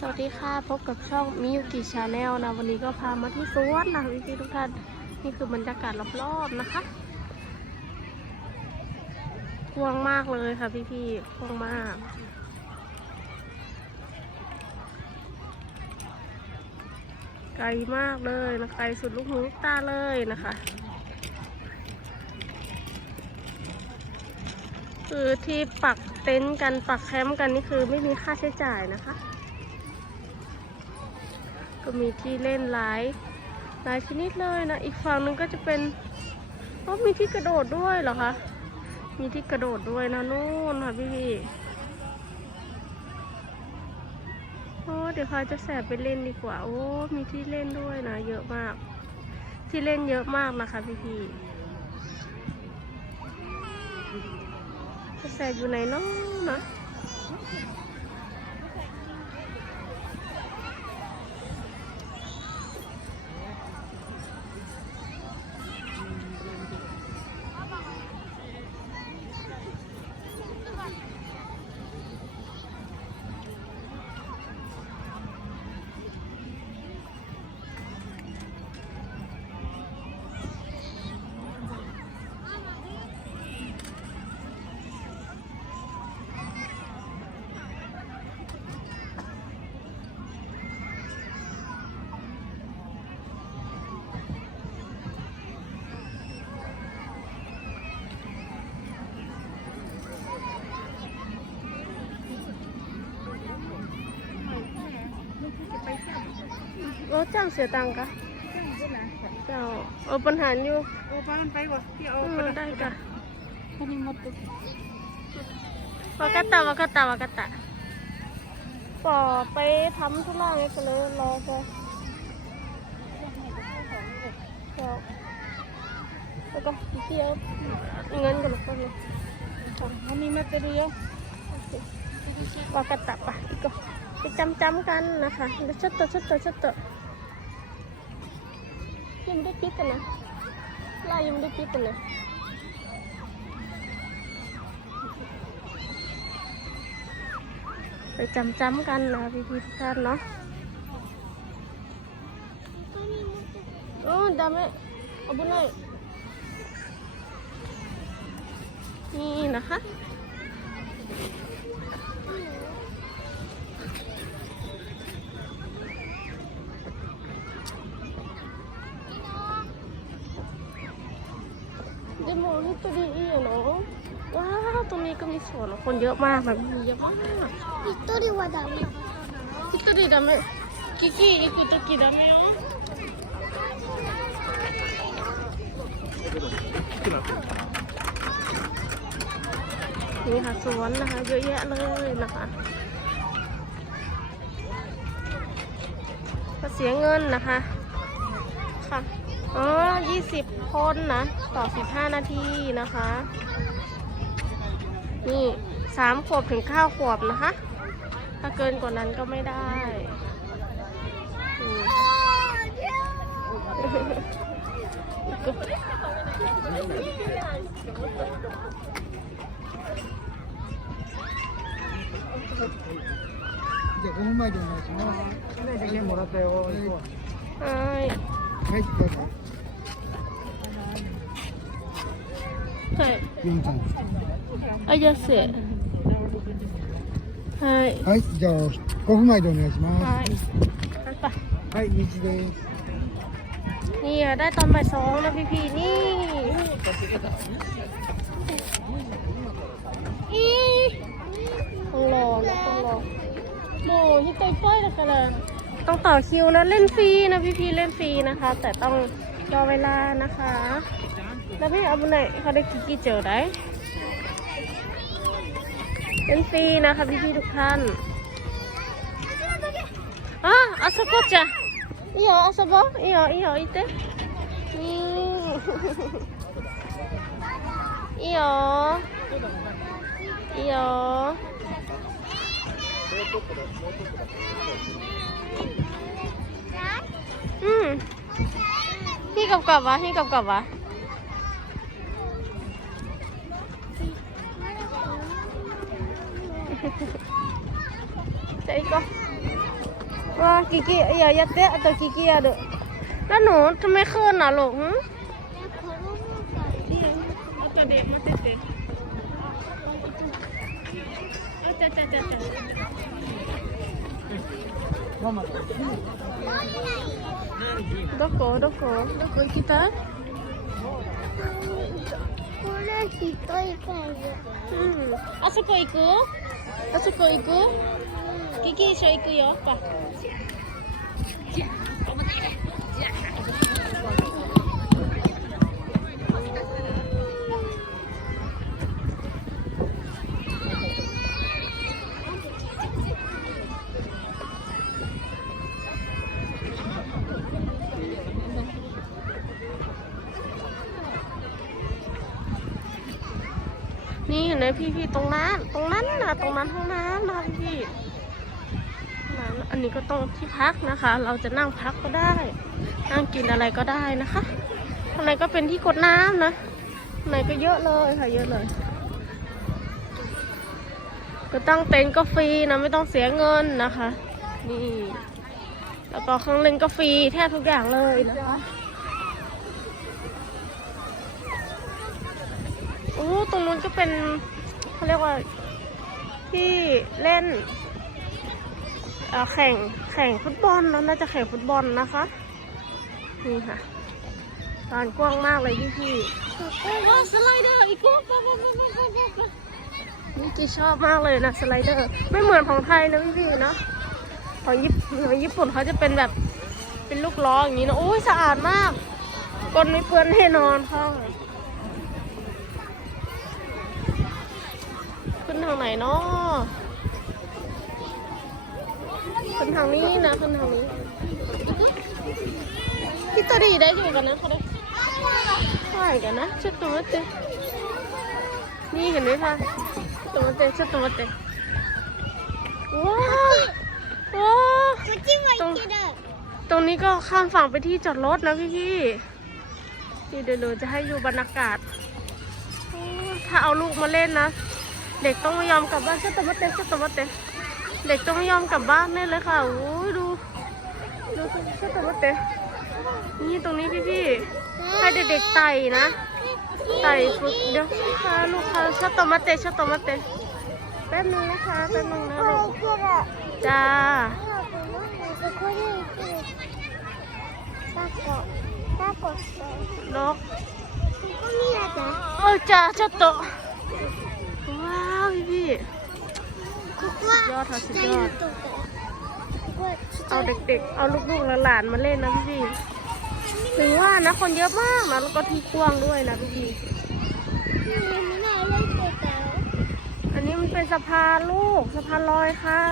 สวัสดีค่ะพบกับช่องมิยุกิชาแนลนะวันนี้ก็พามาที่สวนนะพี่ทุกท่านนี่คือบรรยากาศรอบๆนะคะกว้างมากเลยค่ะพี่ๆกว้างมากไกลมากเลยนะไกลสุดลูกหูลูกตาเลยนะคะ คือที่ปักเต็นท์กันปักแคมป์กันนี่คือไม่มีค่าใช้จ่ายนะคะ ก็มีที่เล่นหลายหลายชนิดเลยนะ อีกฝั่งหนึงก็จะเป็นอ๋อมีที่กระโดดด้วยเหรอคะ มีที่กระโดดด้วยนะนู่นค่ะพี่พี่โอ้เดี๋ยวเขาจะแสบไปเล่นดีกว่า โอ้ มีที่เล่นด้วยนะ เยอะมาก ที่เล่นเยอะมากนะคะพี่พี่จะแสบอยู่ไหนน้องนะ รถจ้างเสียตังค์กะเจ้าเอาปัญหาอยู่โอ้ป้ามันไปวะพี่เอาเอไปอได้กะคนนี้หมดตัววากาตาวากาตาวากาตะปอไปทำธุระไงก็เลยรอไปเจ้าแล้วก็เที่ยวเงินกันหรอกคนเลยมันมีมาเตอร์เดียววากาตะปะอีกก็ไปจำจำๆกันนะคะเดี๋ยวชัดตัวชัดตัวชัดตัว ยังไม่ได้ปิดกันนะไล่ยังไม่ได้ปิดกันเลยไปจำจำๆกันนะพี่พี่ทุกท่านเนาะโอ้ดำเลยเอาบุญเลยนี่นะคะ ได้มองที่ตัวดีอีเนาะว้าตรงนี้ก็มีสวนคนเยอะมากแบบเยอะมากอีตัวดีว่าดำอีตัวดีดำกิกิอีกตัวกี่ดำเนี่นี่ค่ะสวนนะคะเยอะแยะเลยนะคะก็เสียเงินนะคะค่ะอ๋อ 20 คนนะ ต่อ 15 นาทีนะคะ นี่ 3 ขวบถึง 9 ขวบนะคะ ถ้าเกินกว่านั้นก็ไม่ได้อืม じゃあ5分前でお願いします。はい、 はい。うはい、どうぞ。はい。四ちゃん。あ、やせ。はい。はい、じゃあ5分前でお願いしまはい。ไป す。はい、水です。 นี่อะได้ตอนบ่ายสองนะพี่พี่ๆนี่อีต้องรอนะต้องรอโมที่ตัวป้อยละกันเลยต้องต่อคิวนะเล่นฟรีนะพี่พี่ๆเล่นฟรีนะคะ แต่ต้องรอเวลานะคะ แล้วพี่เอาบุไหนเขาได้กิกกี้เจอได้เป็นฟรีนะคะพี่ๆทุกท่านอะอาสกุจะอีหออาสบออีหออีหออีเต้นี่อีหออีอออืมพี่กับกับวะพี่กับกับวะ Chạy Kiki ya ya teh atau Kiki ya dok. Lalu, cuma kau nalo, hmm? Atau dek, mati deh. Oh, atau, atau, atau. Mama. Doko, doko, doko kita. Kau lagi toy kayu. Hmm. Asal ikut? あそこ行くあそこ行くキキ一緒行くよ เห็นไหมพี่พี่ๆตรงนั้น ตรงนั้นนะตรงนั้นห้องน้ำนะพี่พี่นั้นอันนี้ก็ตรงที่พักนะคะ เราจะนั่งพักก็ได้ นั่งกินอะไรก็ได้นะคะข้างในก็เป็นที่กดน้ำนะข้างในก็เยอะเลยค่ะ เยอะเลยก็ตั้งเต็นท์ก็ฟรีนะไม่ต้องเสียเงินนะคะ นี่ แล้วก็เครื่องเล่นก็ฟรีแทบทุกอย่างเลยนะคะโอ้ตรงนู้นก็เป็น เขาเรียกว่าที่เล่นเอ่อแข่งแข่งฟุตบอลแล้วน่าจะแข่งฟุตบอลนะคะนี่ค่ะลานกว้างมากเลยพี่พี่ว้าวสไลเดอร์อีกปุ๊บปุ๊บปุ๊บปุ๊บปุ๊บปุ๊บนี่กีชอบมากเลยนะสไลเดอร์ ไม่เหมือนของไทยนะพี่พี่ๆเนาะของญี่ปุ่นของญี่ปุ่นเขาจะเป็นแบบเป็นลูกล้ออย่างนี้นะโอ้ยสะอาดมากก้นไม่เปื้อนแน่นอนค่ะ ขึ้นทางไหนเนาะขึ้นทางนี้นะขึ้นทางนี้พี่ตรีได้อยู่กันนะเขาได้ไหวกันนะชุดตัวเตะนี่เห็นไหมคะตัวเตะชุดตัวเตะว้าวว้าวตรงนี้ก็ข้ามฝั่งไปที่จอดรถแล้วพี่พี่นี่เดี๋ยวหจะให้อยู่บรรยากาศ ถ้าเอาลูกมาเล่นนะ เด็กต้องไม่ยอมกลับบ้านชัตตมาเตะชัตตมาเตะเด็กต้องไม่ยอมกลับบ้านแน่เลยค่ะโอ้ยดู ดูชัตตมาเตะนี่ตรงนี้พี่พี่ๆให้เด็กๆไต่นะ ไต่ฝึกเดี๋ยวค่ะลูกค้าชัตตมาเตะชัตตมาเตะแป๊บนึงนะคะแป๊บนึงนะ こ ลู れ ก 行ける จ้า ここで行けるタコタコしてนก ここ見えた เออจ้าちょっと ยอดค่ะสุดยอด เอาเด็กๆ เอาลูกๆหลานมาเล่นนะพี่พี่ถึงว่านะคนเยอะมากนะแล้วก็ที่กว้างด้วยนะพี่พีอันนี้มันเป็นสะพานลูกสะพานลอยค่ะ